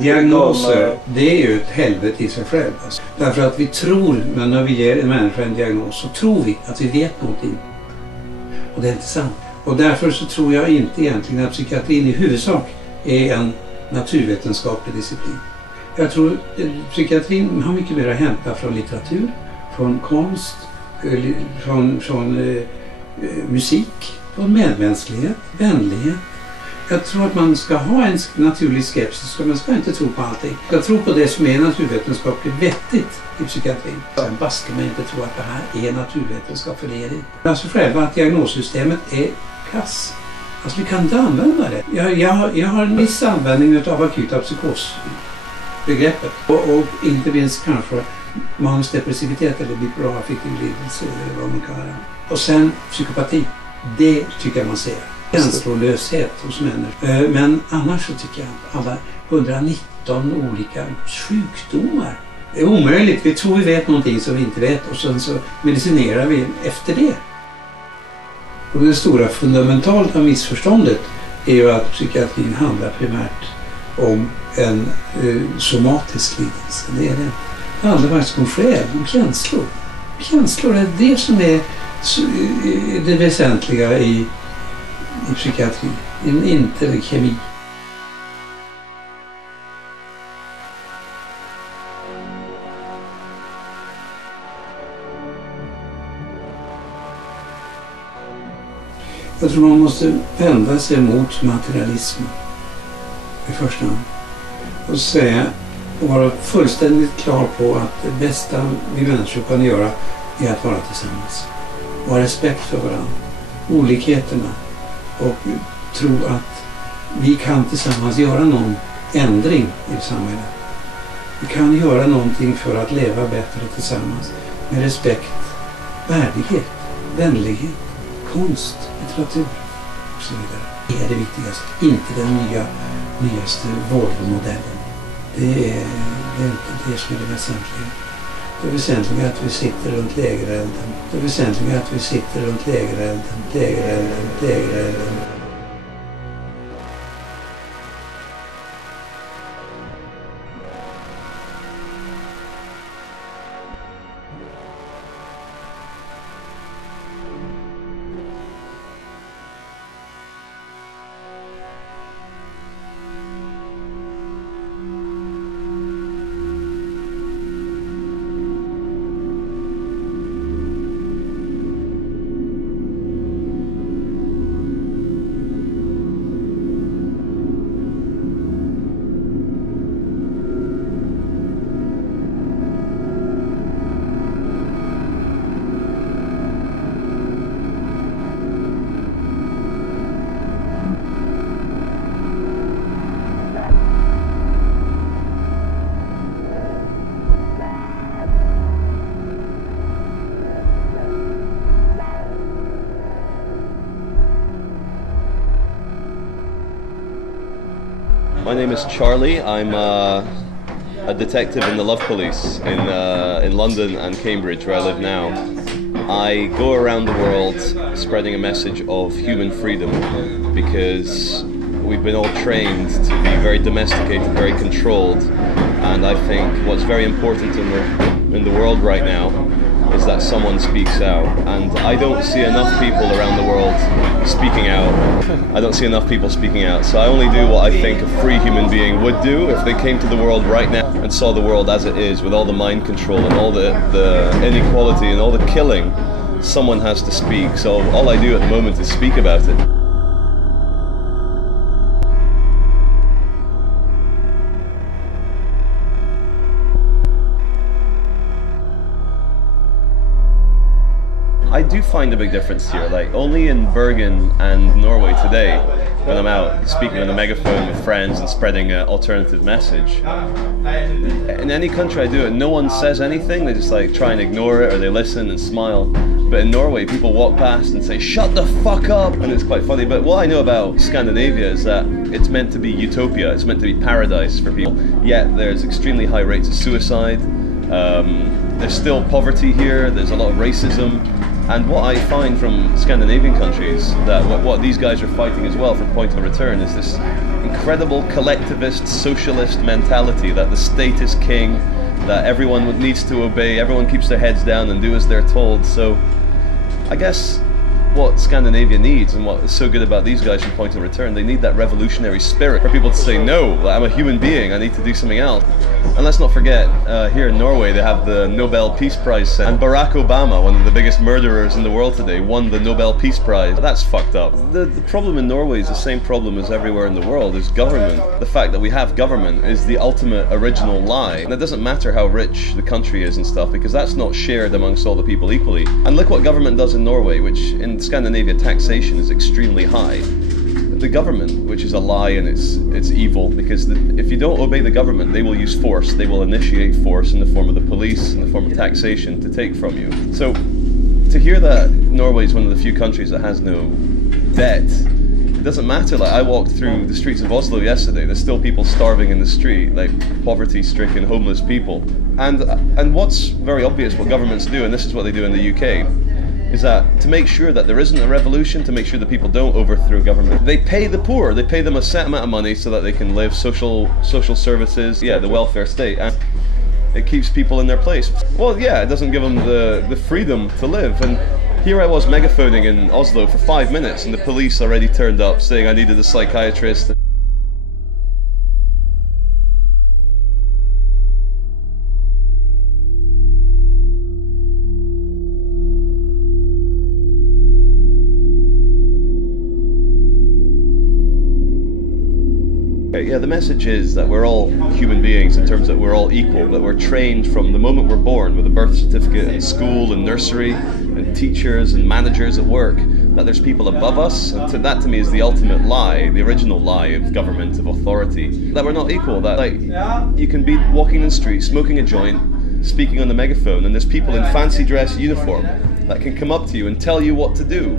Diagnoser, det är ju ett helvete i sig själv. Alltså. Därför att vi tror, men när vi ger en människa en diagnos så tror vi att vi vet någonting. Och det är inte sant. Och därför så tror jag inte egentligen att psykiatrin i huvudsak är en naturvetenskaplig disciplin. Jag tror att psykiatrin har mycket mer att hämta från litteratur, från konst, från musik, från medmänsklighet, vänlighet. Jag tror att man ska ha en naturlig skepsis, man ska inte tro på allting. Jag tror på det som är naturvetenskapligt vettigt i psykiatrin. Sen bara ska man inte tro att det här är naturvetenskap, för det är det. Alltså själva att diagnossystemet är kass. Alltså vi kan inte använda det. Jag har en viss användning av akuta psykosbegreppet. Och inte minst kanske manusdepressivitet eller bipolar affektiv lidelse eller vad man kallar det. Och sen psykopati. Det tycker jag man ser. Känslolöshet hos människor. Men annars så tycker jag att alla 119 olika sjukdomar är omöjligt. Vi tror vi vet någonting som vi inte vet och sen så medicinerar vi efter det. Och det stora fundamentala missförståndet är ju att psykiatrin handlar primärt om en somatisk lidelse. Det är det. Det handlar faktiskt om själ, om känslor. Känslor är det som är det väsentliga i psykiatri, inte kemi. Jag tror man måste vända sig mot materialismen i första hand och säga och vara fullständigt klar på att det bästa vi människor kan göra är att vara tillsammans och ha respekt för varandra, olikheterna, och tro att vi kan tillsammans göra någon ändring i samhället. Vi kan göra någonting för att leva bättre tillsammans med respekt, värdighet, vänlighet, konst, litteratur och så vidare. Det är det viktigaste, inte den nyaste Volvo-modellen. Det är inte det som är det väsentliga. Det väsentliga är att vi sitter runt lägerelden. Det väsentliga är att vi sitter runt lägerelden. My name is Charlie. I'm a detective in the Love Police in London and Cambridge, where I live now. I go around the world spreading a message of human freedom because we've been all trained to be very domesticated, very controlled, and I think what's very important in the world right now is that someone speaks out, and I don't see enough people around the world speaking out. I don't see enough people speaking out, so I only do what I think a free human being would do if they came to the world right now and saw the world as it is, with all the mind control and all the inequality and all the killing. Someone has to speak, so all I do at the moment is speak about it. I do find a big difference here, like only in Bergen and Norway today, when I'm out speaking on a megaphone with friends and spreading an alternative message. In any country I do it, no one says anything, they just like try and ignore it or they listen and smile. But in Norway people walk past and say, "Shut the fuck up!" and it's quite funny. But what I know about Scandinavia is that it's meant to be utopia, it's meant to be paradise for people. Yet there's extremely high rates of suicide, there's still poverty here, there's a lot of racism. And what I find from Scandinavian countries, that what these guys are fighting as well for point of return, is this incredible collectivist, socialist mentality that the state is king, that everyone needs to obey, everyone keeps their heads down and do as they're told. So I guess what Scandinavia needs, and what is so good about these guys from Point of Return, they need that revolutionary spirit for people to say, no, I'm a human being, I need to do something else. And let's not forget, here in Norway they have the Nobel Peace Prize, and Barack Obama, one of the biggest murderers in the world today, won the Nobel Peace Prize. That's fucked up. The problem in Norway is the same problem as everywhere in the world, is government. The fact that we have government is the ultimate original lie. And it doesn't matter how rich the country is and stuff, because that's not shared amongst all the people equally. And look what government does in Norway, which in Scandinavia taxation is extremely high. The government, which is a lie and it's evil, because if you don't obey the government, they will use force. They will initiate force in the form of the police, in the form of taxation, to take from you. So to hear that Norway is one of the few countries that has no debt, it doesn't matter. Like, I walked through the streets of Oslo yesterday, there's still people starving in the street, like poverty-stricken, homeless people. And what's very obvious what governments do, and this is what they do in the UK, is that to make sure that there isn't a revolution, to make sure that people don't overthrow government, they pay the poor. They pay them a set amount of money so that they can live social services, yeah, the welfare state, and it keeps people in their place. Well, yeah, it doesn't give them the freedom to live. And here I was megaphoning in Oslo for 5 minutes, and the police already turned up saying I needed a psychiatrist. Yeah, the message is that we're all human beings in terms that we're all equal, that we're trained from the moment we're born with a birth certificate in school and nursery and teachers and managers at work, that there's people above us, and that to me is the ultimate lie, the original lie of government, of authority, that we're not equal, that like you can be walking in the street, smoking a joint, speaking on the megaphone, and there's people in fancy dress uniform that can come up to you and tell you what to do.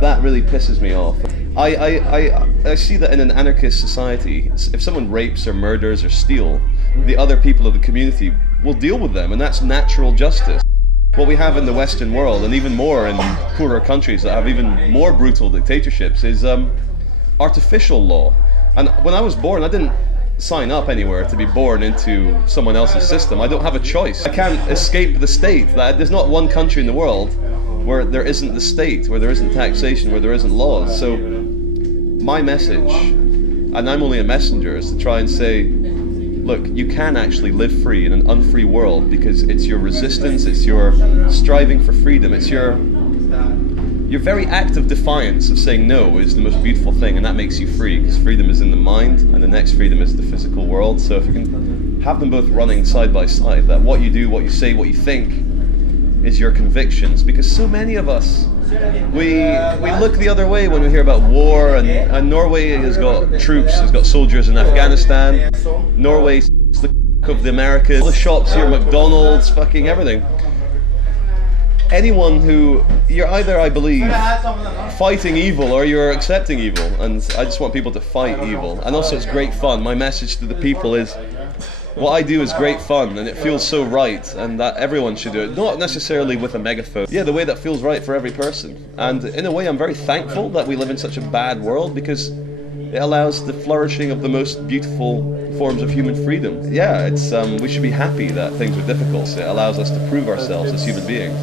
That really pisses me off. I see that in an anarchist society, if someone rapes or murders or steals, the other people of the community will deal with them, and that's natural justice. What we have in the Western world, and even more in poorer countries that have even more brutal dictatorships, is artificial law. And when I was born, I didn't sign up anywhere to be born into someone else's system. I don't have a choice. I can't escape the state. There's not one country in the world where there isn't the state, where there isn't taxation, where there isn't laws. So my message, and I'm only a messenger, is to try and say, look, you can actually live free in an unfree world, because it's your resistance, it's your striving for freedom, it's your very act of defiance of saying no is the most beautiful thing, and that makes you free, because freedom is in the mind, and the next freedom is the physical world. So if you can have them both running side by side, that what you do, what you say, what you think is your convictions, because so many of us, we look the other way when we hear about war, and Norway has got troops, has got soldiers in Afghanistan. Norway's the of the Americas, all the shops here, McDonald's, fucking everything. Anyone who, you're either, I believe, fighting evil or you're accepting evil, and I just want people to fight evil. And also it's great fun. My message to the people is, what I do is great fun, and it feels so right, and that everyone should do it. Not necessarily with a megaphone. Yeah, the way that feels right for every person. And in a way, I'm very thankful that we live in such a bad world, because it allows the flourishing of the most beautiful forms of human freedom. Yeah, it's we should be happy that things are difficult. It allows us to prove ourselves as human beings.